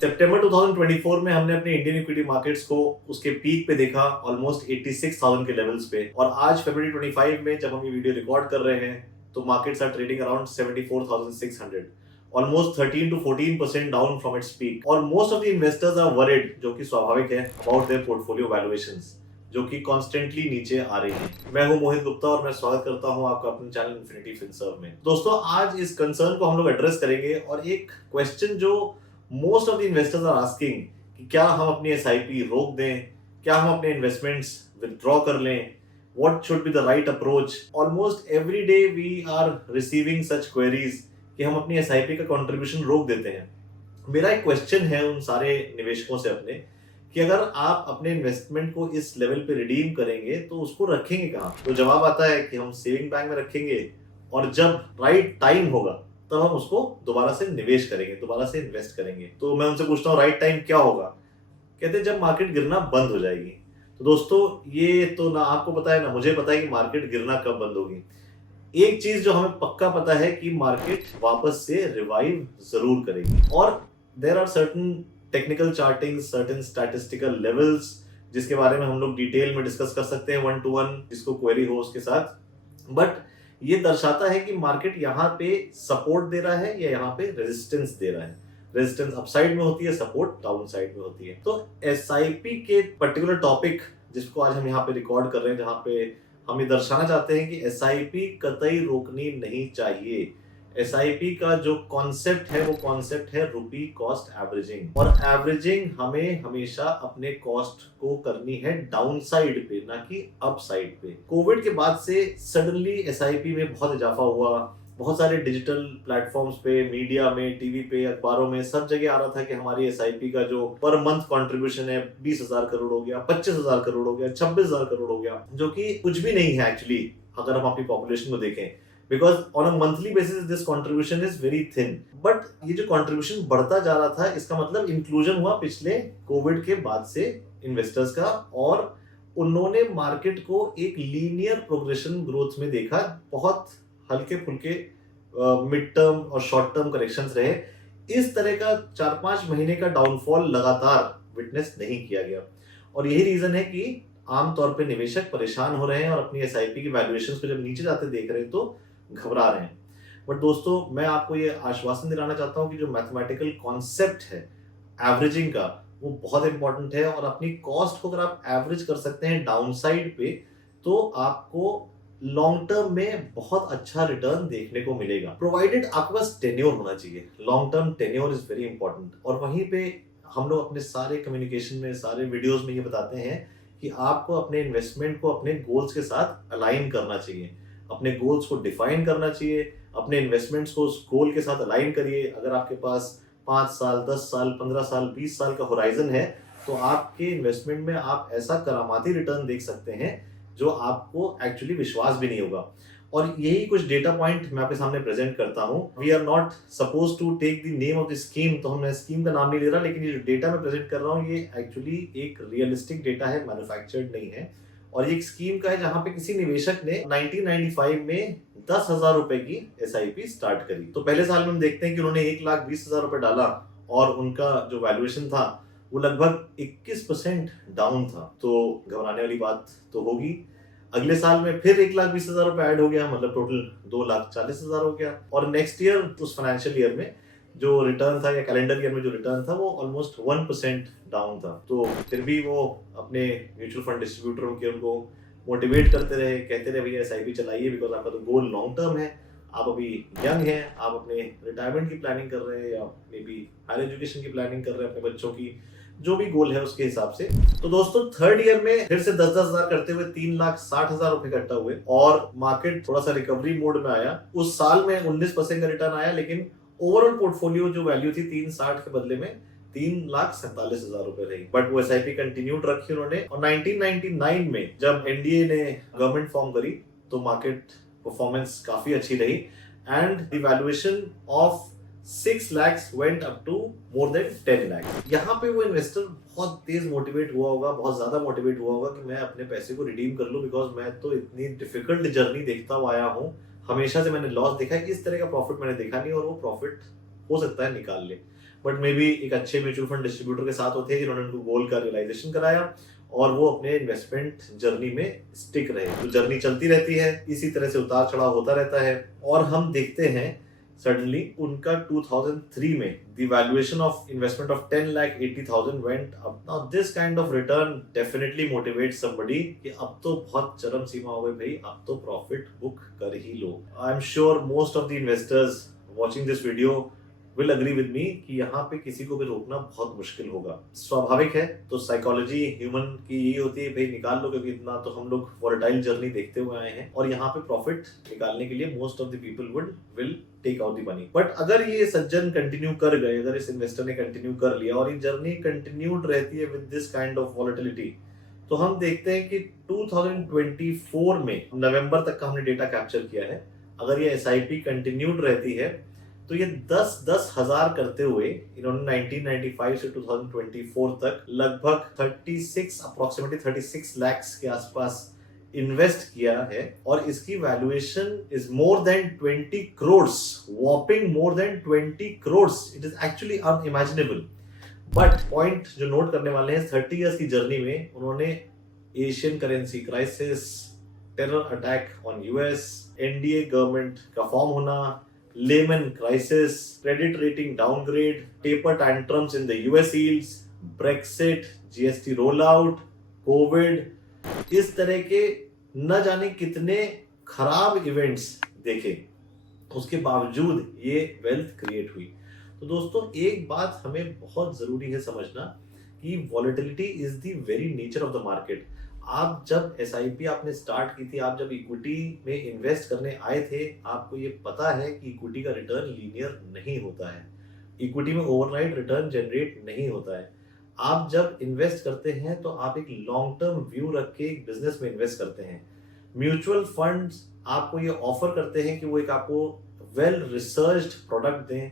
सितंबर 2024 में हमने अपने इंडियन इक्विटी मार्केट्स को उसके पीक पे देखा, ऑलमोस्ट 86,000 के लेवल्स पे, और आज फरवरी 25 में जब हम ये वीडियो रिकॉर्ड कर रहे हैं तो markets are trading around 74,600, almost 13 to 14% down from its peak. और most of the investors are worried, जो कि स्वाभाविक है, अबाउट देयर पोर्टफोलियो वैल्यूएशंस जो कि कॉन्स्टेंटली नीचे आ रही है। मैं हूं मोहित गुप्ता और मैं स्वागत करता हूं आपका अपने चैनल इन्फिनिटी फिनसर्व में। दोस्तों, आज इस कंसर्न को हम लोग एड्रेस करेंगे और एक क्वेश्चन जो most of the investors are asking कि क्या हम अपनी एसआईपी रोक दें, क्या हम अपने इन्वेस्टमेंट्स विथड्रॉ कर लें, what should be the right approach. Almost every day we are receiving such queries कि हम अपनी एसआईपी का कंट्रीब्यूशन रोक देते हैं। मेरा एक क्वेश्चन है उन सारे निवेशकों से अपने कि अगर आप अपने इन्वेस्टमेंट को इस लेवल पे रिडीम करेंगे तो उसको रखेंगे कहाँ। तो जवाब आता है कि हम सेविंग बैंक में रखेंगे और जब राइट टाइम होगा तब हम उसको दोबारा से निवेश करेंगे, दोबारा से इन्वेस्ट करेंगे। तो मैं उनसे पूछता हूँ राइट टाइम क्या होगा। कहते हैं जब मार्केट गिरना बंद हो जाएगी। तो दोस्तों, ये तो ना आपको पता है ना मुझे पता है कि मार्केट गिरना कब बंद होगी। एक चीज जो हमें पक्का पता है कि मार्केट वापस से रिवाइव जरूर करेगी, और there are certain technical charting, certain statistical levels जिसके बारे में हम लोग डिटेल में डिस्कस कर सकते हैं 1-to-1, जिसको क्वेरी हो उसके साथ। बट ये दर्शाता है कि मार्केट यहाँ पे सपोर्ट दे रहा है या यहाँ पे रेजिस्टेंस दे रहा है। रेजिस्टेंस अपसाइड में होती है, सपोर्ट डाउन साइड में होती है। तो एसआईपी के पर्टिकुलर टॉपिक जिसको आज हम यहाँ पे रिकॉर्ड कर रहे हैं, जहाँ पे हम ये दर्शाना चाहते हैं कि एसआईपी कतई रोकनी नहीं चाहिए। एसआईपी का जो कॉन्सेप्ट है वो कॉन्सेप्ट है रुपी कॉस्ट एवरेजिंग, और एवरेजिंग हमें हमेशा अपने कॉस्ट को करनी है डाउन साइड पे, ना कि अप साइड पे। कोविड के बाद से सडनली एसआईपी में बहुत इजाफा हुआ। बहुत सारे डिजिटल प्लेटफॉर्म्स पे, मीडिया में, टीवी पे, अखबारों में, सब जगह आ रहा था कि हमारी एसआईपी का जो पर मंथ कंट्रीब्यूशन है 20,000 करोड़ हो गया, 25,000 करोड़ हो गया, 26,000 करोड़ हो गया, जो कि कुछ भी नहीं है एक्चुअली अगर हम अपनी पॉपुलेशन को देखें। Because on a monthly basis this contribution is very thin. But ये जो कंट्रीब्यूशन बढ़ता जा रहा था, इसका मतलब इंक्लूजन हुआ पिछले कोविड के बाद से इन्वेस्टर्स का, और उन्होंने मार्केट को एक लीनियर प्रोग्रेशन ग्रोथ में देखा। बहुत हल्के फुल्के मिड टर्म और शॉर्ट टर्म करेक्शंस रहे। इस तरह का 4-5 महीने का डाउनफॉल लगातार विटनेस नहीं किया गया, और यही रीजन है कि आमतौर पे निवेशक परेशान हो रहे हैं और अपनी एसआईपी की वैल्यूएशंस को जब नीचे जाते देख रहे हैं तो घबरा रहे हैं। बट दोस्तों, मैं आपको ये आश्वासन दिलाना चाहता हूँ कि जो मैथमेटिकल कॉन्सेप्ट है एवरेजिंग का, वो बहुत इंपॉर्टेंट है, और अपनी कॉस्ट को अगर आप एवरेज कर सकते हैं डाउनसाइड पे तो आपको लॉन्ग टर्म में बहुत अच्छा रिटर्न देखने को मिलेगा, प्रोवाइडेड आपके पास टेन्योर होना चाहिए। Long term tenure is very important. और वहीं पे हम लोग अपने सारे कम्युनिकेशन में, सारे वीडियोस में ये बताते हैं कि आपको अपने इन्वेस्टमेंट को अपने गोल्स के साथ अलाइन करना चाहिए, अपने गोल्स को डिफाइन करना चाहिए, अपने इन्वेस्टमेंट्स को उस गोल के साथ अलाइन करिए। अगर आपके पास 5 साल, 10 साल, 15 साल, 20 साल का होराइजन है तो आपके इन्वेस्टमेंट में आप ऐसा करामाती रिटर्न देख सकते हैं जो आपको एक्चुअली विश्वास भी नहीं होगा। और यही कुछ डेटा पॉइंट मैं आपके सामने प्रेजेंट करता हूं। We are not suppose to take the name of the scheme, तो मैं स्कीम का नाम नहीं ले रहा, लेकिन ये जो डेटा मैं प्रेजेंट कर रहा हूं ये एक्चुअली एक रियलिस्टिक डेटा है, मैन्युफैक्चर्ड नहीं है। और ये एक स्कीम का है जहां पे किसी निवेशक ने 1995 में 10,000 रुपए की एसआईपी स्टार्ट करी। तो पहले साल में हम देखते हैं कि उन्होंने 1,20,000 रुपए डाला और उनका जो वैल्यूएशन था वो लगभग 21% डाउन था। तो घबराने वाली बात तो होगी। अगले साल में फिर 1,20,000 रुपए ऐड हो गया, मतलब टोटल 2,40,000 हो गया। और नेक्स्ट ईयर, उस फाइनेंशियल ईयर में जो रिटर्न था, या कैलेंडर ईयर में जो रिटर्न था, वो ऑलमोस्ट 1% डाउन था। तो फिर भी वो अपने म्यूचुअल फंड डिस्ट्रीब्यूटरों के उनको मोटिवेट करते रहे, कहते रहे भैया एसआईपी चलाइए, बिकॉज आपका तो गोल लॉन्ग टर्म है, आप अभी यंग हैं, आप अपने रिटायरमेंट की प्लानिंग कर रहे हैं, या मे बी हायर एजुकेशन की प्लानिंग कर रहे हैं अपने बच्चों की, जो भी गोल है उसके हिसाब से। तो दोस्तों, थर्ड ईयर में फिर से 10,000 करते हुए 3,60,000 रुपए इकट्ठा हुए, और मार्केट थोड़ा सा रिकवरी मोड में आया। उस साल में 19% का रिटर्न आया, लेकिन ओवरऑल पोर्टफोलियो जो वैल्यू थी 360 के बदले में 3,47,000 रुपए रही। बट वो एसआईपी कंटिन्यूड रखी उन्होंने। और 1999 में जब एनडीए ने गवर्नमेंट फॉर्म करी तो मार्केट परफॉर्मेंस काफी अच्छी रही, and the valuation of 6 lakhs went up to more than 10 lakhs। यहाँ पे वो इन्वेस्टर बहुत तेज मोटिवेट हुआ होगा, बहुत ज्यादा मोटिवेट हुआ होगा कि मैं अपने पैसे को रिडीम कर लूं, बिकॉज मैं तो इतनी डिफिकल्ट जर्नी देखता हुआ आया हूँ। हमेशा से मैंने लॉस देखा है, कि इस तरह का प्रॉफिट मैंने देखा नहीं, और वो प्रॉफिट हो सकता है निकाल ले। बट मे बी एक अच्छे म्यूचुअल फंड डिस्ट्रीब्यूटर के साथ होते हैं जिन्होंने उनको गोल का रियलाइजेशन कराया और वो अपने इन्वेस्टमेंट जर्नी में स्टिक रहे। तो जर्नी चलती रहती है, इसी तरह से उतार चढ़ाव होता रहता है और हम देखते हैं सडनली उनका 2003 में the valuation of investment of 10,80,000 went up. Now this kind of return definitely motivates somebody कि अब तो बहुत चरम सीमा हो गई भाई, अब तो प्रॉफिट बुक कर ही लो। I am sure most of the investors watching this video will agree with me कि यहाँ पे किसी को भी रोकना बहुत मुश्किल होगा। स्वाभाविक है, तो साइकोलॉजी ह्यूमन की यही होती है, भाई निकाल लो, क्योंकि इतना तो हम लोग वॉलेटाइल जर्नी देखते हुए आए हैं और यहाँ पे प्रॉफिट निकालने के लिए most of the people will take out the money. But अगर ये सज्जन कंटिन्यू कर गए, अगर इस इन्वेस्टर ने कंटिन्यू कर लिया और ये जर्नी कंटिन्यूड रहती है with this kind of volatility, तो हम देखते हैं कि 2024 में नवंबर तक का हमने डेटा कैप्चर किया है, अगर ये SIP कंटिन्यूड रहती है तो ये 10-10 हजार करते हुए इन्होंने 1995 से 2024 तक लगभग 36 lakhs के आसपास इन्वेस्ट किया है और इसकी valuation is more than 20 crores, whopping more than 20 crores। It is actually unimaginable. But point जो नोट करने वाले हैं, 30 इयर्स की जर्नी में उन्होंने Asian currency crisis, terror attack on US, NDA government का फॉर्म होना, Lehman crisis, credit rating downgrade, taper tantrums in the US yields, Brexit, GST rollout, COVID, इस तरह के न जाने कितने खराब इवेंट्स देखे, उसके बावजूद ये वेल्थ क्रिएट हुई। तो दोस्तों एक बात हमें बहुत जरूरी है समझना कि volatility is the very nature of the market. आप जब SIP आपने स्टार्ट की थी, आप जब इक्विटी में इन्वेस्ट करने आए थे, आपको ये पता है कि इक्विटी का रिटर्न लीनियर नहीं होता है, इक्विटी में ओवरनाइट रिटर्न जनरेट नहीं होता है। आप जब इन्वेस्ट करते हैं तो आप एक लॉन्ग टर्म व्यू रख के एक बिजनेस में इन्वेस्ट करते हैं। म्यूचुअल फंड्स आपको ये ऑफर करते हैं कि वो एक आपको वेल रिसर्च्ड प्रोडक्ट दें।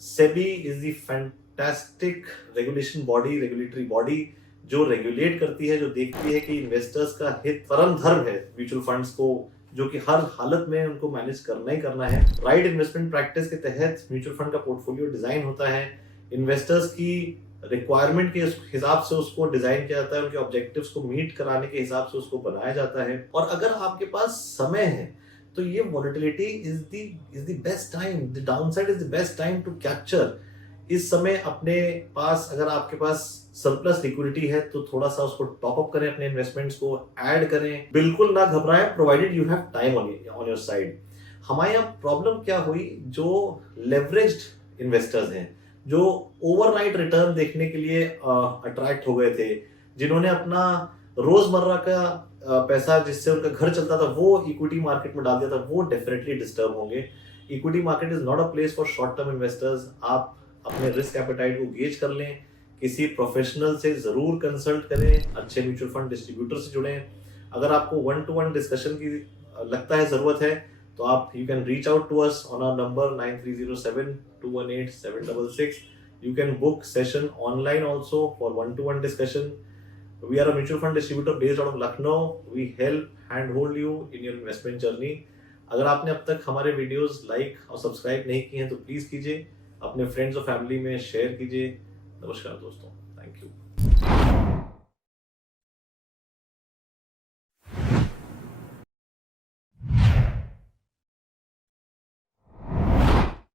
SEBI is the fantastic regulation body, regulatory body जो रेगुलेट करती है, जो देखती है कि इन्वेस्टर्स का हित परम धर्म है म्यूचुअल फंड्स को, जो कि हर हालत में उनको मैनेज करना ही करना है। राइट इन्वेस्टमेंट प्रैक्टिस के तहत म्यूचुअल फंड का पोर्टफोलियो डिजाइन होता है, इन्वेस्टर्स की रिक्वायरमेंट के हिसाब से उसको डिजाइन किया जाता है, उनके ऑब्जेक्टिव्स को मीट कराने के हिसाब से उसको बनाया जाता है। और अगर आपके पास समय है तो ये volatility is the best time, the downside is the best time to capture. इस समय अपने पास, अगर आपके पास सरप्लस लिक्विडिटी है तो थोड़ा सा उसको टॉप अप करें, अपने इन्वेस्टमेंट्स को ऐड करें, बिल्कुल ना घबराएं, provided you have time on your side. हमारे यहाँ प्रॉब्लम क्या हुई, जो लेवरेज्ड इन्वेस्टर्स हैं, जो ओवरनाइट रिटर्न देखने के लिए अट्रैक्ट हो गए थे, जिन्होंने अपना रोजमर्रा का पैसा जिससे उनका घर चलता था वो इक्विटी मार्केट में डाल दिया था, वो डेफिनेटली डिस्टर्ब होंगे। Equity market is not a place for short term investors. आप अपने रिस्क एपेटाइट को गेज कर लें, किसी प्रोफेशनल से जरूर कंसल्ट करें, अच्छे म्यूचुअल फंड डिस्ट्रीब्यूटर से जुड़ें। अगर आपको 1-to-1 डिस्कशन की लगता है जरूरत है तो आप you can reach out to us on our number 9307218766। You can book session online also for 1-to-1 discussion. We are a mutual fund distributor based out of Lucknow. We help handhold you in your investment journey. अगर आपने अब तक हमारे videos like और subscribe नहीं किए हैं तो प्लीज कीजिए, अपने फ्रेंड्स और फैमिली में शेयर कीजिए। नमस्कार दोस्तों, थैंक यू।